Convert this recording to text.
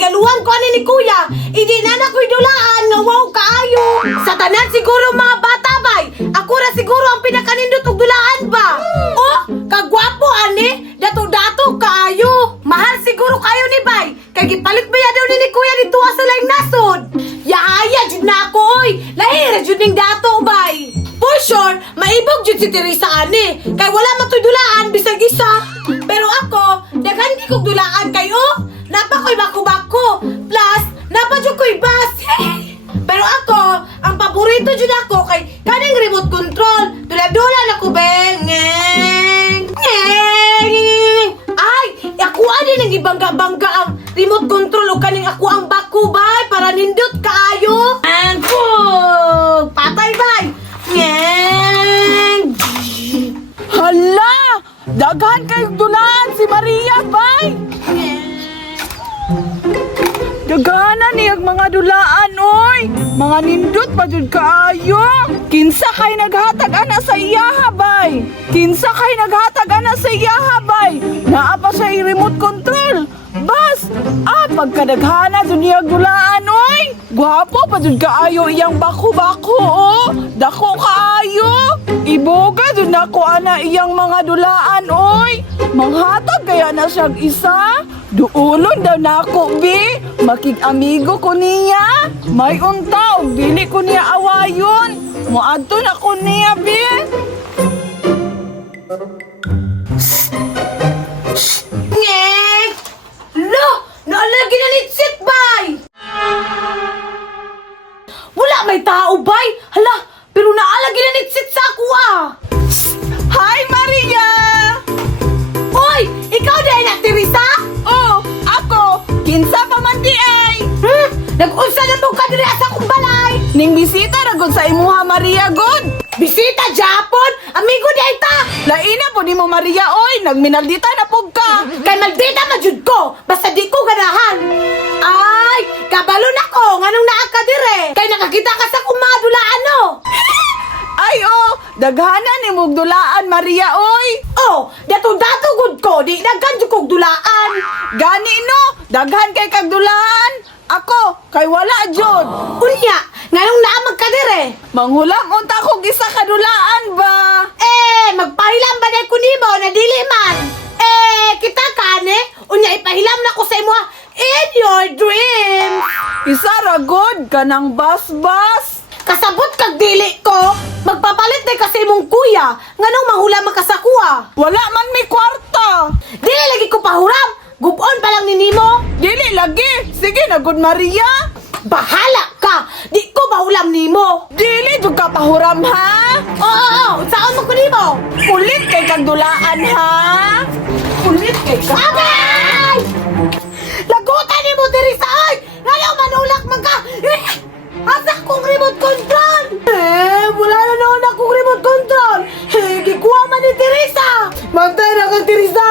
Regaluhan ko ani ni kuya. Idi na na ko'y dulaan nga wow kaayo. Sa tanan siguro mga bata bay. Ako ra siguro ang pinakanindot og dulaan ba. Oh, kagwapo ani. Dato-dato kaayo. Mahal siguro kayo ni bay. Kay gipalit ba ya daw ni kuya dito sa laing nasod. Yahaya jud na ako oy. Lahi ra jud ning dato bay. For sure, maibog jud si Teresa ani. Kay wala man to'y dulaan bisag isa. Pero ako, daghan di kog dulaan kayo. Napa ko'y bako-bako. Plus, napa jud ko'y bus. Pero ako, ang paborito jud ako kay kaning remote control. Dula-dula na ko beng. Ay, ako ani nang ibangga-bangga ang remote control o kaning ako ang bako bay para nindot kaayo. And patay bay. Hala! Daghan kayong dulaan si Maria, bay! Daghanan niyag mga dulaan, oy! Mga nindot pa jud kaayo! Kinsa kay naghatag ana sa iyaha, bay! Kinsa kay naghatag ana sa iyaha, bay! Naa pa sa remote control! Bas! Pagkadaghana jud niyag dulaan, oy! Gwapo pa jud kaayo iyang bako-bako, oh! Dako kaayo! Iboga jud nako ana iyang mga dulaan, oy! Manghatag kaya na siyag isa? Duulon daw nako, bi! Makig-amigo ko niya! May unta, og dili ko niya awayon! Muadto na ko niya, bi! Lo! Naalagi na nitsit, bay! Wala may tao, bay! Hala! Pero naalagi na nitsit sa ako, ah! Hi, Maria! Hoy! Ikaw dahil na, Teresa? Oh, ako! Kinsa pa man di ay! Nag-unsa na mo ka diri sa akong balay! Ning bisita ra gud sa imuha, Maria, good! Bisita, Japon! Amigo di ay ta! Laina po ni mo, Maria, oy! Nagminaldita na pug ka! Kay maldita na jud ko! Basta di ko ganahan! Ay! Kabalon ako! Nganong naa ka dire? Kay nakakita ka sa akong mga dulaan, no? Ay, oh! Daghanan ni mong dulaan, Maria, oy! Oh! Dato-dato gud ko! Di daghan jud kog dulaan! Gani, no! Daghan kay kag dulaan! Ako, kay wala, jud! Unya! Nganong naa magkadire? Manghulam unta kog isa ka dulaan ba? Magpahilam ba na ko nimo na dili man? Kita kane? Unya ipahilam na ko sa imo in your dreams! Isa ra good ka ng bas-bas! Kasabot kag dili ko! Magpapalit na kasi imong kuya! Nganong mahula magkasakua? Wala man may kwarta! Dili lagi ko pahuram! Gubon pa lang ni nimo! Dili lagi! Sige na, good Maria! Bahala ka! Di ko mahulam nimo! Dili jud ka pahuram, ha? Oo! Saan mo ko nimo? Kulit kay kag dulaan, ha? Kulit kay kag... Agay! Lagutan ni mo, Teresa! Ay! Ngayon manulak man ka! Asa kong remote control! Wala na naman akong remote control! Gikuha man ni Teresa! Magtay na kang Teresa!